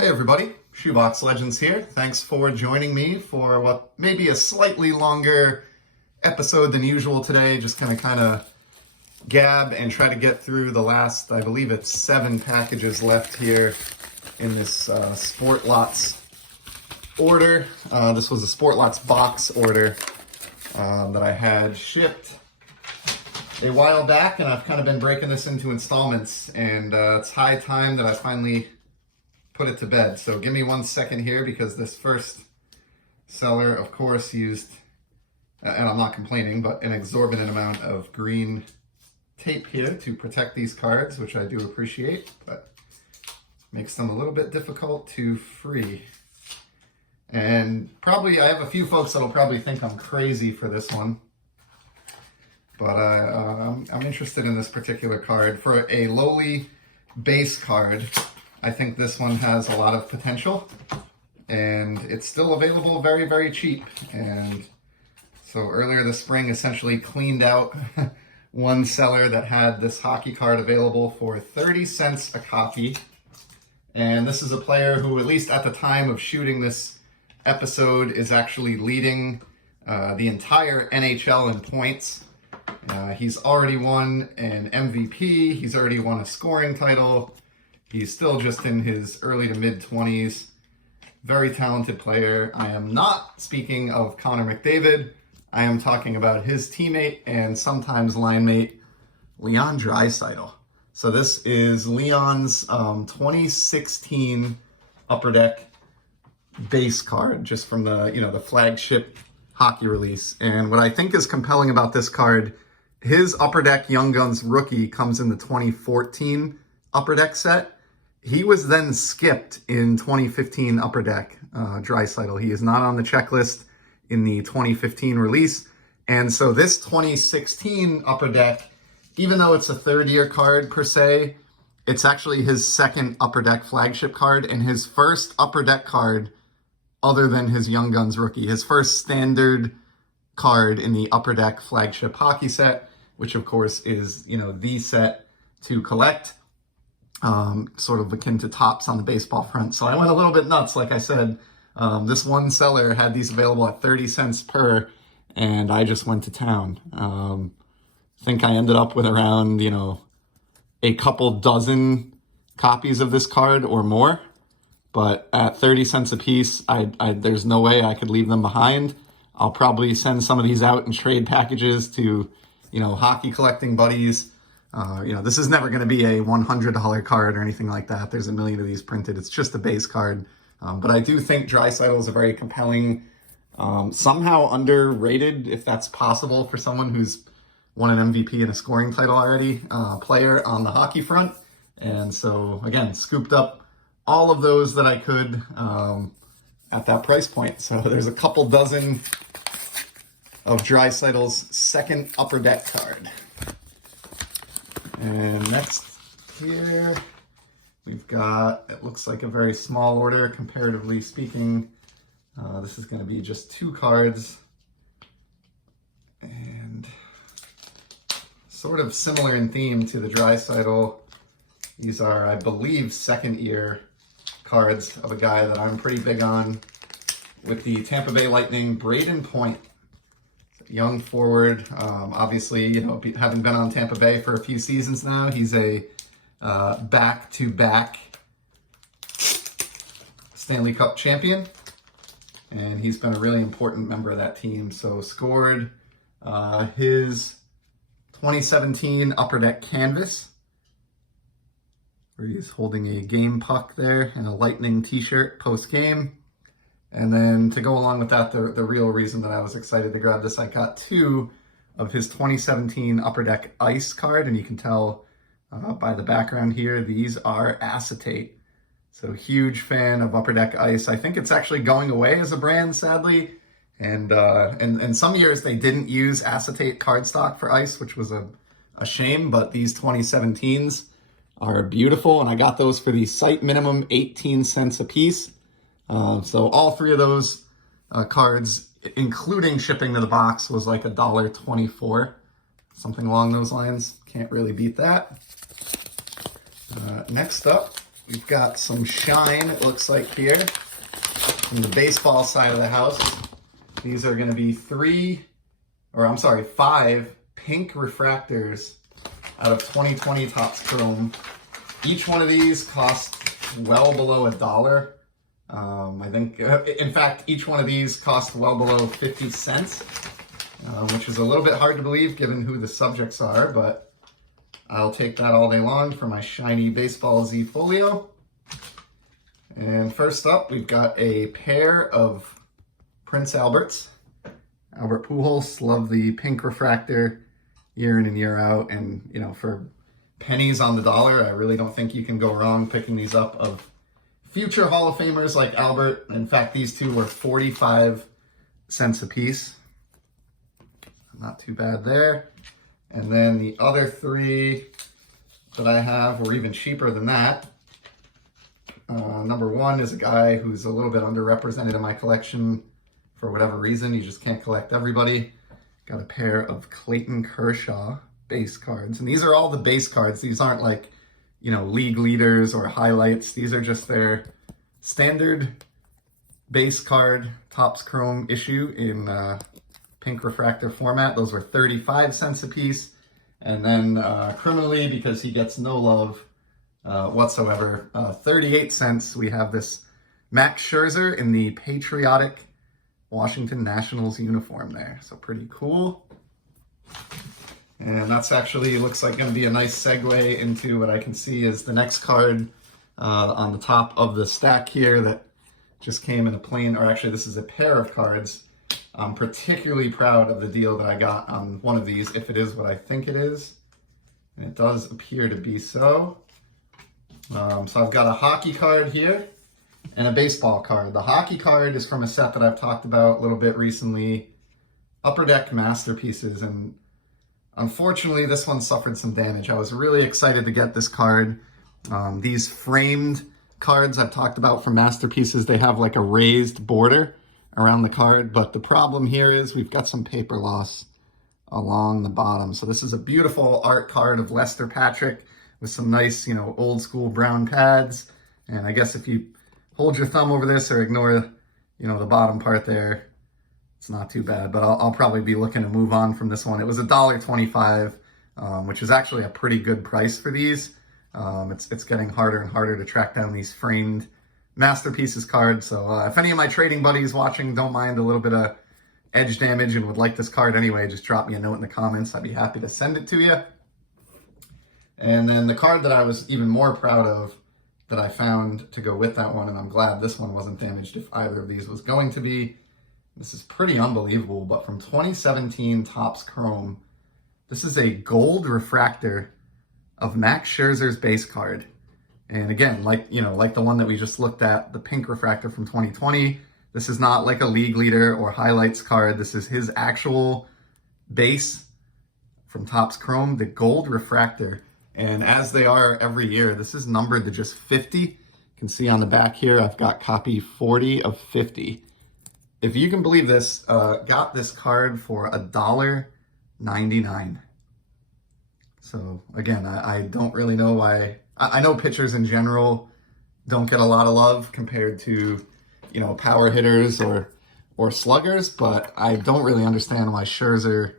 Hey everybody, Shoebox Legends here. Thanks for joining me for what may be a slightly longer episode than usual today. Just kind of gab and try to get through the last, I believe it's 7 packages left here in this Sportlots order. This was a Sportlots box order that I had shipped a while back, and I've kind of been breaking this into installments, and it's high time that I finally put it to bed. So give me 1 second here, because this first seller, of course, used, and I'm not complaining, but an exorbitant amount of green tape here to protect these cards, which I do appreciate, but makes them a little bit difficult to free. And probably I have a few folks that'll probably think I'm crazy for this one, but I'm interested in this particular card. For a lowly base card, I think this one has a lot of potential, and it's still available very, very cheap. And so earlier this spring, essentially cleaned out one seller that had this hockey card available for 30 cents a copy. And this is a player who, at least at the time of shooting this episode, is actually leading the entire NHL in points. He's already won an MVP. He's already won a scoring title. He's still just in his early to mid-20s. Very talented player. I am not speaking of Connor McDavid. I am talking about his teammate and sometimes line mate, Leon Dreissitel. So this is Leon's 2016 Upper Deck base card, just from the, the flagship hockey release. And what I think is compelling about this card, his Upper Deck Young Guns rookie comes in the 2014 Upper Deck set. He was then skipped in 2015 Upper Deck, Dreissitel. He is not on the checklist in the 2015 release. And so this 2016 Upper Deck, even though it's a third-year card per se, it's actually his second Upper Deck flagship card and his first Upper Deck card other than his Young Guns rookie. His first standard card in the Upper Deck flagship hockey set, which of course is, the set to collect. Sort of akin to Topps on the baseball front. So I went a little bit nuts. Like I said, this one seller had these available at 30 cents per, and I just went to town. I think I ended up with around, a couple dozen copies of this card or more. But at 30 cents a piece, there's no way I could leave them behind. I'll probably send some of these out in trade packages to, hockey collecting buddies. This is never going to be a $100 card or anything like that. There's a million of these printed. It's just a base card. But I do think Dreissitel is a very compelling, somehow underrated, if that's possible for someone who's won an MVP and a scoring title already, player on the hockey front. And so, again, scooped up all of those that I could at that price point. So there's a couple dozen of Dreissitel's second Upper Deck card. And next here, we've got, it looks like a very small order, comparatively speaking. This is going to be just 2 cards. And sort of similar in theme to the Dreissitel. These are, I believe, second-year cards of a guy that I'm pretty big on with the Tampa Bay Lightning, Braden Point. Young forward, obviously, having been on Tampa Bay for a few seasons now, he's a back-to-back Stanley Cup champion, and he's been a really important member of that team. So scored his 2017 Upper Deck canvas, where he's holding a game puck there and a Lightning t-shirt post-game. And then to go along with that, the real reason that I was excited to grab this, I got 2 of his 2017 Upper Deck Ice card, and you can tell by the background here, these are acetate. So huge fan of Upper Deck Ice. I think it's actually going away as a brand, sadly. And some years they didn't use acetate cardstock for Ice, which was a shame, but these 2017s are beautiful, and I got those for the site minimum 18 cents a piece. So all 3 of those cards, including shipping to the box, was like $1.24, something along those lines. Can't really beat that. Next up, we've got some shine, it looks like here, from the baseball side of the house. These are going to be 5 pink refractors out of 2020 Topps Chrome. Each one of these costs well below $1. I think, in fact, each one of these cost well below 50 cents, which is a little bit hard to believe given who the subjects are, but I'll take that all day long for my shiny Baseball Z Folio. And first up, we've got a pair of Prince Alberts. Albert Pujols, love the pink refractor year in and year out. And, you know, for pennies on the dollar, I really don't think you can go wrong picking these up of future Hall of Famers like Albert. In fact, these two were 45 cents a piece. Not too bad there. And then the other 3 that I have were even cheaper than that. Number 1 is a guy who's a little bit underrepresented in my collection for whatever reason. You just can't collect everybody. Got a pair of Clayton Kershaw base cards. And these are all the base cards. These aren't like, you know, league leaders or highlights. These are just their standard base card Topps Chrome issue in pink refractor format. Those were 35 cents a piece. And then criminally, because he gets no love whatsoever, 38 cents. We have this Max Scherzer in the patriotic Washington Nationals uniform there. So pretty cool. And that's actually looks like going to be a nice segue into what I can see is the next card on the top of the stack here that just came in a plain, or actually this is a pair of cards. I'm particularly proud of the deal that I got on one of these, if it is what I think it is. And it does appear to be so. So I've got a hockey card here and a baseball card. The hockey card is from a set that I've talked about a little bit recently, Upper Deck Masterpieces, and unfortunately this one suffered some damage. I was really excited to get this card. These framed cards I've talked about from Masterpieces, they have like a raised border around the card, but the problem here is we've got some paper loss along the bottom. So this is a beautiful art card of Lester Patrick with some nice, you know, old school brown pads. And I guess if you hold your thumb over this or ignore, you know, the bottom part there, it's not too bad, but I'll probably be looking to move on from this one. It was $1.25, which is actually a pretty good price for these. It's getting harder and harder to track down these framed Masterpieces cards. So if any of my trading buddies watching don't mind a little bit of edge damage and would like this card anyway, just drop me a note in the comments. I'd be happy to send it to you. And then the card that I was even more proud of that I found to go with that one, and I'm glad this one wasn't damaged if either of these was going to be. This is pretty unbelievable, but from 2017 Topps Chrome, this is a gold refractor of Max Scherzer's base card. And again, like, you know, like the one that we just looked at, the pink refractor from 2020, this is not like a league leader or highlights card. This is his actual base from Topps Chrome, the gold refractor. And as they are every year, this is numbered to just 50. You can see on the back here, I've got copy 40 of 50. If you can believe this, got this card for $1.99. So again, I don't really know why. I know pitchers in general don't get a lot of love compared to, you know, power hitters or sluggers, but I don't really understand why Scherzer,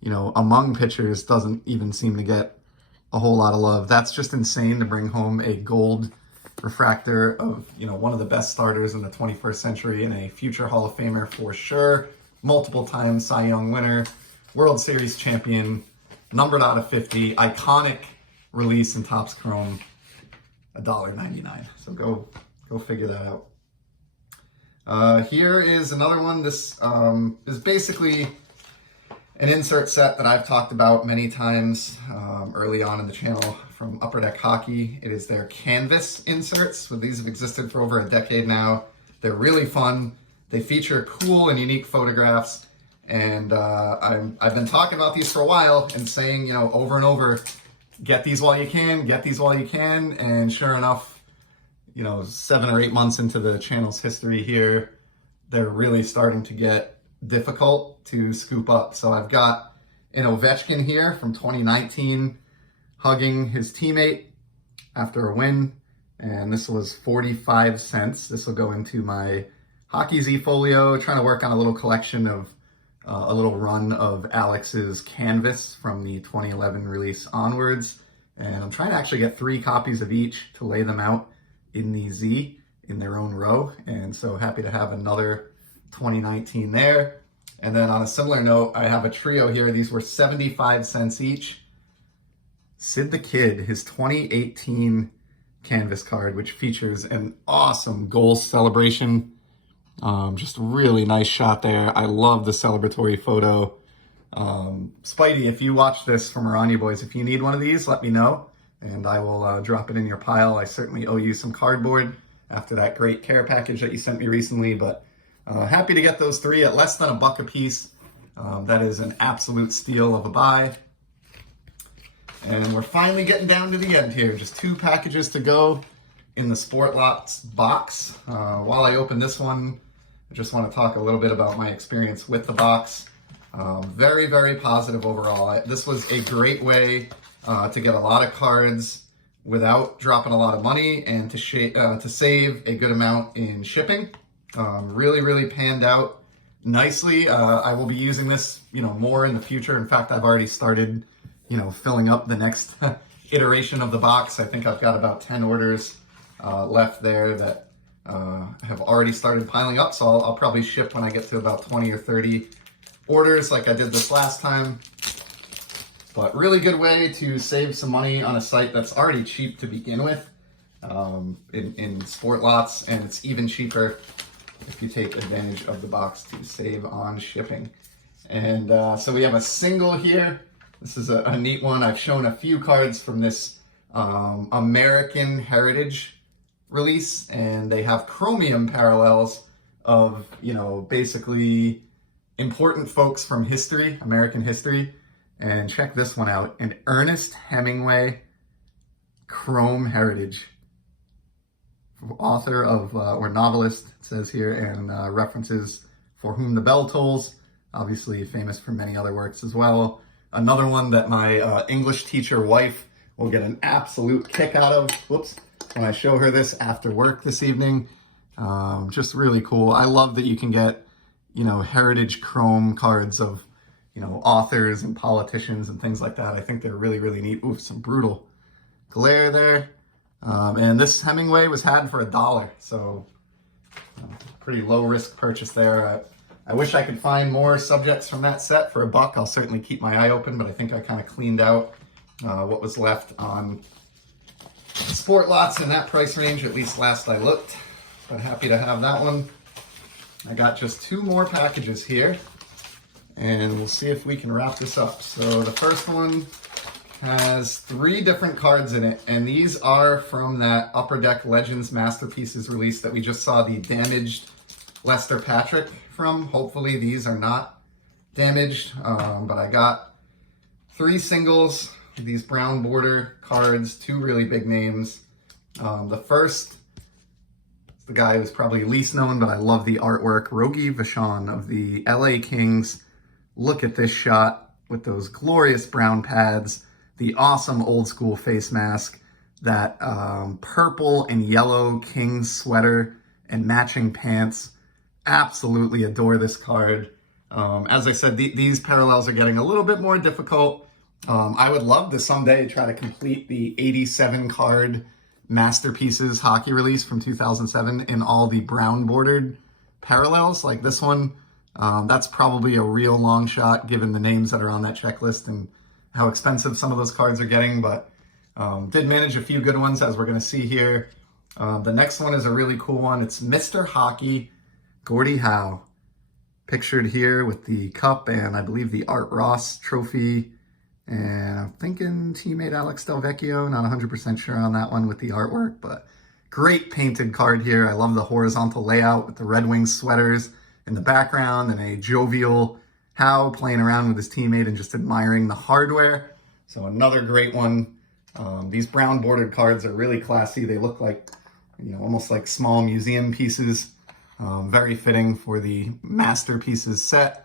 you know, among pitchers doesn't even seem to get a whole lot of love. That's just insane to bring home a gold refractor of, you know, one of the best starters in the 21st century and a future Hall of Famer for sure. Multiple time Cy Young winner, World Series champion, numbered out of 50, iconic release in Topps Chrome, $1.99. So go figure that out. Here is another one. This is basically an insert set that I've talked about many times early on in the channel from Upper Deck Hockey. It is their canvas inserts. So these have existed for over a decade now. They're really fun. They feature cool and unique photographs. And I've been talking about these for a while and saying, you know, over and over, get these while you can, get these while you can. And sure enough, you know, 7 or 8 months into the channel's history here, they're really starting to get difficult to scoop up. So I've got an Ovechkin here from 2019 hugging his teammate after a win. and this was 45 cents. This will go into my Hockey Z folio, trying to work on a little collection of a little run of Alex's Canvas from the 2011 release onwards. And I'm trying to actually get 3 copies of each to lay them out in the Z in their own row. And so happy to have another 2019 there. And then on a similar note, I have a trio here. These were 75 cents each. Sid the Kid, his 2018 Canvas card, which features an awesome goal celebration. Just really nice shot there. I love the celebratory photo. Spidey, if you watch this from Aranya Boys, if you need one of these, let me know, and I will drop it in your pile. I certainly owe you some cardboard after that great care package that you sent me recently, but happy to get those 3 at less than $1 a piece. That is an absolute steal of a buy. And we're finally getting down to the end here. Just 2 packages to go in the Sportlots box. While I open this one, I just want to talk a little bit about my experience with the box. Very, very positive overall. This was a great way to get a lot of cards without dropping a lot of money and to save a good amount in shipping. Really, really panned out nicely. I will be using this, more in the future. In fact, I've already started, filling up the next iteration of the box. I think I've got about 10 orders left there that have already started piling up. So I'll probably ship when I get to about 20 or 30 orders like I did this last time. But really good way to save some money on a site that's already cheap to begin with in Sportlots, and it's even cheaper if you take advantage of the box to save on shipping. And so we have a single here. This is a neat one. I've shown a few cards from this American Heritage release, and they have chromium parallels of, basically important folks from history, American history. And check this one out, an Ernest Hemingway Chrome Heritage. Author of, or novelist, it says here, and references For Whom the Bell Tolls, obviously famous for many other works as well. Another one that my English teacher wife will get an absolute kick out of, when I show her this after work this evening. Just really cool. I love that you can get, heritage chrome cards of, authors and politicians and things like that. I think they're really, really neat. Ooh, some brutal glare there. And this Hemingway was had for $1, so pretty low risk purchase there. I wish I could find more subjects from that set for $1. I'll certainly keep my eye open, but I think I kind of cleaned out what was left on Sportlots in that price range, at least last I looked. But happy to have that one. I got just 2 more packages here, and we'll see if we can wrap this up. So the first one has 3 different cards in it, and these are from that Upper Deck Legends Masterpieces release that we just saw the damaged Lester Patrick from. Hopefully these are not damaged, but I got 3 singles, these brown border cards, 2 really big names. The first is the guy who's probably least known, but I love the artwork, Rogie Vachon of the LA Kings. Look at this shot with those glorious brown pads, the awesome old school face mask, that purple and yellow Kings sweater and matching pants. Absolutely adore this card. As I said, these parallels are getting a little bit more difficult. I would love to someday try to complete the 87 card Masterpieces hockey release from 2007 in all the brown bordered parallels like this one. That's probably a real long shot given the names that are on that checklist and how expensive some of those cards are getting, but did manage a few good ones, as we're going to see here. The next one is a really cool one. It's Mr. Hockey, Gordy Howe, pictured here with the cup and I believe the Art Ross trophy. And I'm thinking teammate Alex Delvecchio, not 100% sure on that one with the artwork, but great painted card here. I love the horizontal layout with the Red Wings sweaters in the background and a jovial Howe playing around with his teammate and just admiring the hardware. So another great one. These brown bordered cards are really classy. They look like, almost like small museum pieces. Very fitting for the Masterpieces set.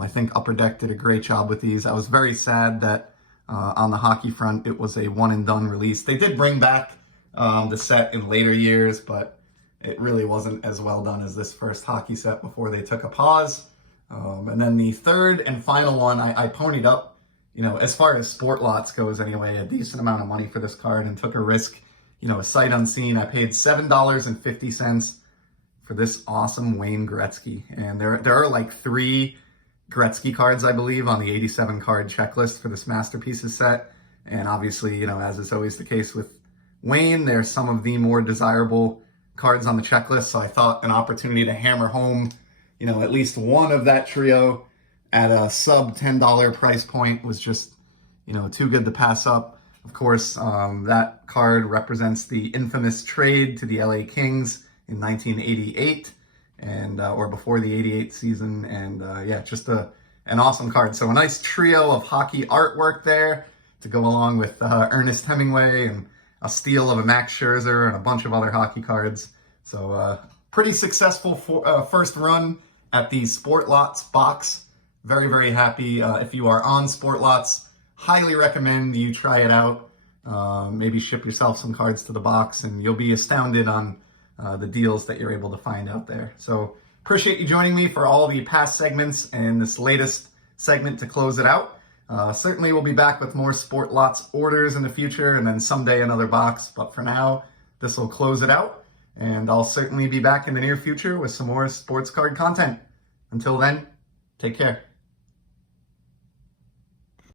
I think Upper Deck did a great job with these. I was very sad that on the hockey front, it was a one and done release. They did bring back the set in later years, but it really wasn't as well done as this first hockey set before they took a pause. And then the third and final one, I ponied up, as far as Sportlots goes anyway, a decent amount of money for this card and took a risk, a sight unseen. I paid $7.50 for this awesome Wayne Gretzky. And there are like 3 Gretzky cards, I believe, on the 87 card checklist for this Masterpieces set. And obviously, as is always the case with Wayne, there's some of the more desirable cards on the checklist. So I thought an opportunity to hammer home, at least one of that trio at a sub $10 price point was just, too good to pass up. Of course, that card represents the infamous trade to the LA Kings in 1988 and or before the 88 season. And yeah, just an awesome card. So a nice trio of hockey artwork there to go along with Ernest Hemingway and a steal of a Max Scherzer and a bunch of other hockey cards. So pretty successful first run at the Sportlots box. Very, very happy. If you are on Sportlots, highly recommend you try it out. Maybe ship yourself some cards to the box and you'll be astounded on the deals that you're able to find out there. So appreciate you joining me for all the past segments and this latest segment to close it out. Certainly we'll be back with more Sportlots orders in the future and then someday another box. But for now, this will close it out. And I'll certainly be back in the near future with some more sports card content. Until then, take care.